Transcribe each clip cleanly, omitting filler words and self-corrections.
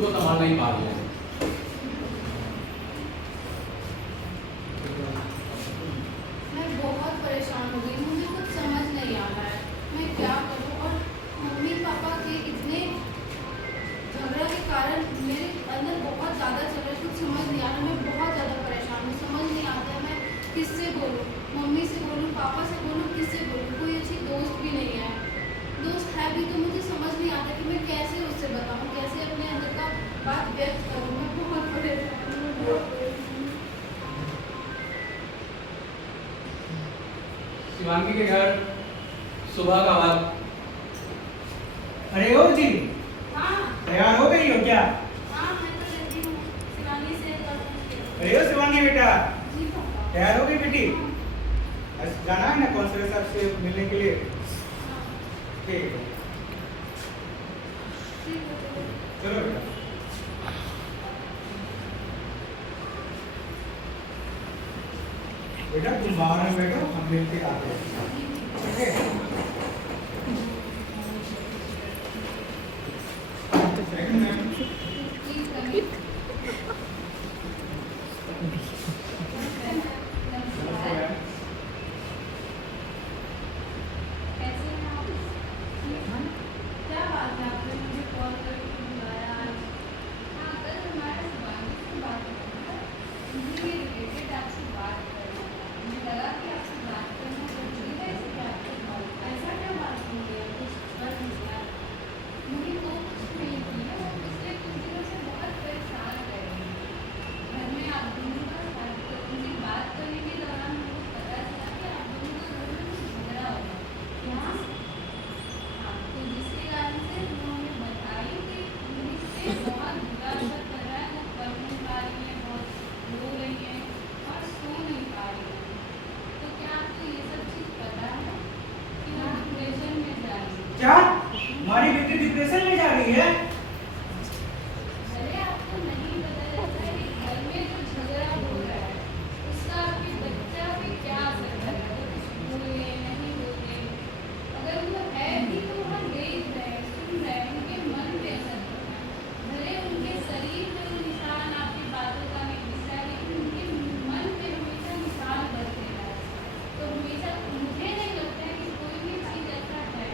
खुद को संभाल नहीं पा रही है। मैं बहुत परेशान हो गई, मुझे कुछ समझ नहीं आ रहा है मैं क्या करूं। और मम्मी पापा के इतने झगड़ा के कारण मेरे अंदर बहुत ज़्यादा चल रहा है, कुछ समझ नहीं आ रहा। मैं बहुत ज़्यादा परेशान हूँ, समझ नहीं आता है मैं किससे बोलूँ, मम्मी से बोलूँ, पापा से बोलूँ, किससे बोलूँ। कोई अच्छी दोस्त भी नहीं है, दोस्त है भी तो मुझे समझ नहीं आता कि मैं कैसे उससे बताऊँ, कैसे अपने अंदर का बात व्यक्त करूँ। मैं बहुत परेशान हूँ। शिवांगी के घर सुबह का वक्त। अरे ओ जी, हाँ तैयार हो गई हो क्या? हाँ, मैं तो रेडी हूँ शिवानी से कर। अरे ओ शिवांगी बेटा, जी पापा। तैयार हो गई बेटी? हाँ, आज जाना है ना कौंसलर साहब से मिलने के लिए? हाँ, ठीक है, ठीक है। चलो बेटा। बेटा तुम बाहर में बैठो, हम मिलके आते हैं। ठीक है? Second ma'am. Please coming. नमस्ते मैम। कैसे हैं आप? क्या बात है, आपने मुझे कॉल करके बुलाया आज? हाँ, कल हमारा शिवानी से बात हुई था, इसी रिलेटेड आपसे बात करना था। मुझे लगा कि आपसे बात करना जरूरी है, इसलिए आपको कॉल किया। ऐसा क्या बात हो गई है, कुछ कर दिया? मुझे तो कुछ नहीं किया, वो पिछले कुछ दिनों से बहुत परेशान रह रही है। घर में आप दोनों का उनसे बात करने के दौरान मुझे पता चला कि आप दोनों का घर में कुछ झगड़ा हो गया। यहाँ हाँ, तो जिसके कारण से उन्होंने बताई कि उनसे बहुत बुरा असर कर रहा है, वो पढ़ नहीं पा रही है, बहुत रो रही है और सो नहीं पा रही है। तो क्या आपको ये सब चीज़ पता है कि वो डिप्रेशन में जा रही है? क्या हमारी बेटी डिप्रेशन में जा रही है? अरे आपको नहीं पता चलता है कि घर में जो झगड़ा हो रहा है उसका आपके बच्चा पे क्या असर कर रहा है। वो कुछ बोले नहीं बोले, अगर वो है भी तो वहाँ देख रहे हैं, सुन रहे हैं, उनके मन पे असर कर रहा है। भले उनके शरीर पे वो निशान आपकी बातों का नहीं दिख रहा है, लेकिन उनके मन पे हमेशा निशान बरते रहा है। तो हमेशा मुझे नहीं लगता है कि कोई भी चीज़ ऐसा है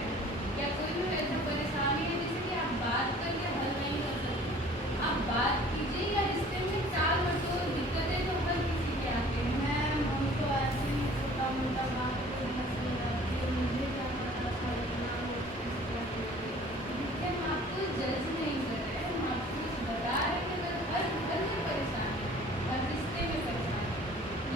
या कोई भी ऐसा परेशानी है जिसे कि आप बात करके हल नहीं कर सकते। आप बात कीजिए या रिश्ते में टाल मटोल, दिक्कतें तो हर किसी के आते हैं। मैम हम तो ऐसे ही छोटा मोटा बात को मसले रहती है, मुझे क्या पता था इतना वो चीज़ क्या होगी। देखिए हम आपको जज नहीं कर रहे हैं, हम आपको कुछ बता रहे हैं कि अगर हर घर में परेशानी है, हर रिश्ते में परेशानी है,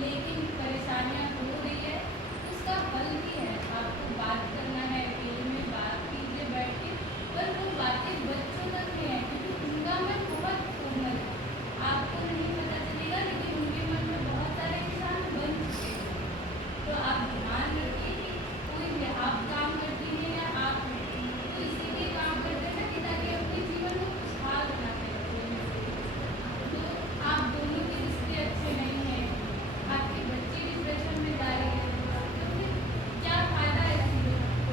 लेकिन परेशानियाँ हो रही है तो उसका हल भी है। आपको बात करना है, अकेले में बात कीजिए बैठ के, पर वो बातें बच्चों तक नहीं है क्योंकि उनका मन बहुत कोमल है। आपको नहीं पता चलेगा लेकिन उनके मन में बहुत सारे निशान बन चुके हैं। तो आप ध्यान रखिए कि कोई भी आप काम करती हैं या आप हैं तो इसीलिए काम करते हैं कि ताकि अपने जीवन को खुशहाल बना सकें। तो आप दोनों के रिश्ते अच्छे नहीं हैं, आपके बच्चे डिप्रेशन में जा रही है, तो फिर क्या फ़ायदा है ऐसी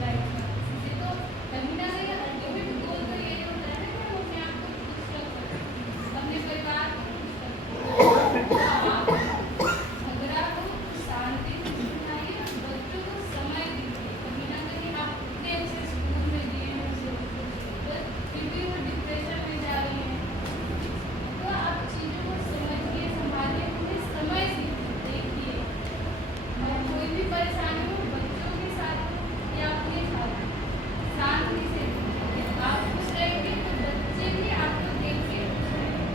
लाइफ का? इससे तो कहीं ना कहीं अल्टीमेट गोल तो यही होता है ना कि हम अपने आप को खुश रख सकें, अपने परिवार को खुश रखें। तो आप झगड़ा को शांति से सुलझाइए और बच्चों को समय दीजिए। कहीं ना कहीं आप इतने अच्छे स्कूल में दिए हैं उसे, पर फिर भी वो डिप्रेशन में जा रही है। तो आप चीज़ों को समझिए, संभालिए, उन्हें समय दीजिए। देखिए कोई भी परेशानी हो बच्चों के साथ हो या अपने साथ हो, शांति से दीजिए। आप खुश रहेंगे तो बच्चे भी आपको देख के खुश रहेंगे।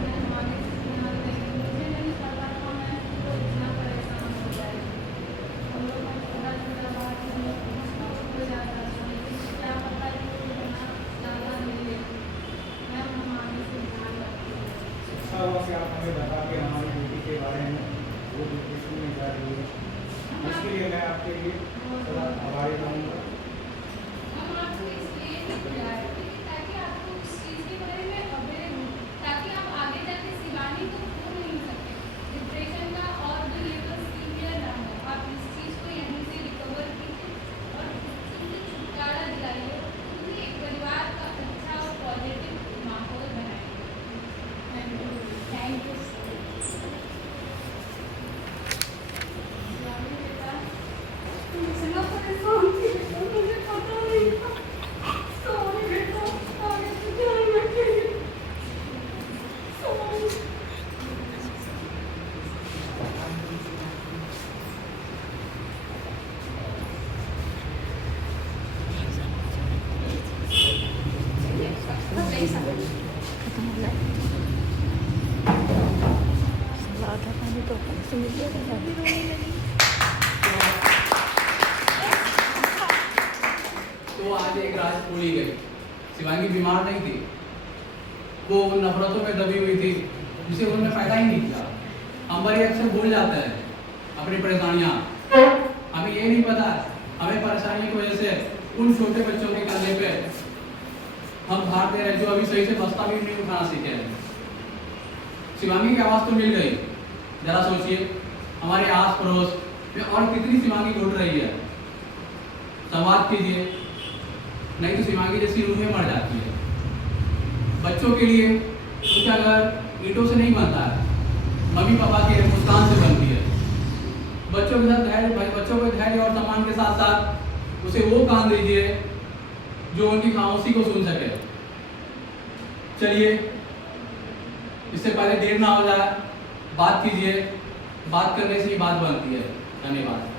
मैं आगे से ध्यान देंगे, मुझे नहीं पता था मैं तो इतना परेशान हो जाएगी। हम लोग का छोटा छोटा बात हम लोग बहुत हो जाता था, लेकिन क्या पता कि वो इतना ज़्यादा नहीं लेगी। मैं हम आगे से ध्यान रखूँगी। अच्छा हुआ कि आप हमें बता के हमारी बेटी के बारे में, वो डिप्रेशन में जा रही है, इसके लिए मैं आपके लिए सदा आभारी रहूँगा। हम आपको इसलिए ही बुलाए थे कि ताकि आपको उस चीज़ के बारे में अवेयर हो, ताकि आप आगे जाके शिवानी को खो नहीं सके। डिप्रेशन का और भी लेवल सीवियर ना हो, आप इस चीज़ को यहीं से रिकवर कीजिए और इससे छुटकारा दिलाइए। क्योंकि एक परिवार का अच्छा और पॉजिटिव माहौल नहीं समझ। खत्म हो गया आधा पानी तो ऊपर से मिल गया अभी रोने लगी। तो आज एक रात खोली गई। शिवांगी बीमार नहीं थी, वो उन नफरतों में दबी हुई थी जिसे उन्होंने पैदा ही नहीं किया। हम बड़े अक्सर भूल जाते हैं अपनी परेशानियां। हमें ये नहीं पता हमें परेशानी की वजह से उन छोटे बच्चों के कंधे पे हम भार दे रहे जो अभी सही से बस्ता भी नहीं उठाना सीखे हैं। शिवांगी की आवाज़ तो मिल गई। जरा सोचिए हमारे आस पड़ोस में और कितनी शिवांगी ढूंढ रही है। संवाद कीजिए, नहीं तो शिवांगी जैसी रूहें मर जाती है। बच्चों के लिए उनका घर ईंटों से नहीं बनता है, मम्मी पापा के मुस्कान से बनती है। बच्चों के साथ बच्चों को धैर्य और सम्मान के साथ साथ उसे वो काम दीजिए जो उनकी खामोशी को सुन सके। चलिए, इससे पहले देर ना हो जाए, बात कीजिए। बात करने से ही बात बनती है। धन्यवाद।